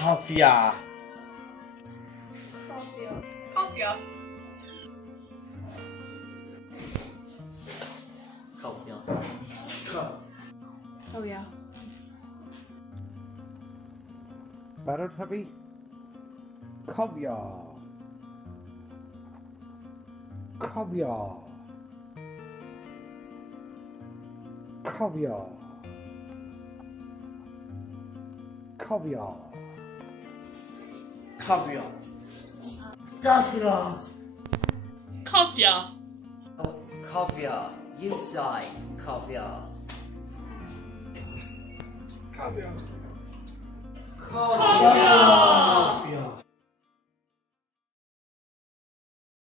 Caviar. Caviar. Oh yeah. Barod Hubby? Caviar. Caviar. Caviar. Caviar. Caviar. Caviar. Caviar. Oh, caviar. You say caviar. Caviar. Caviar.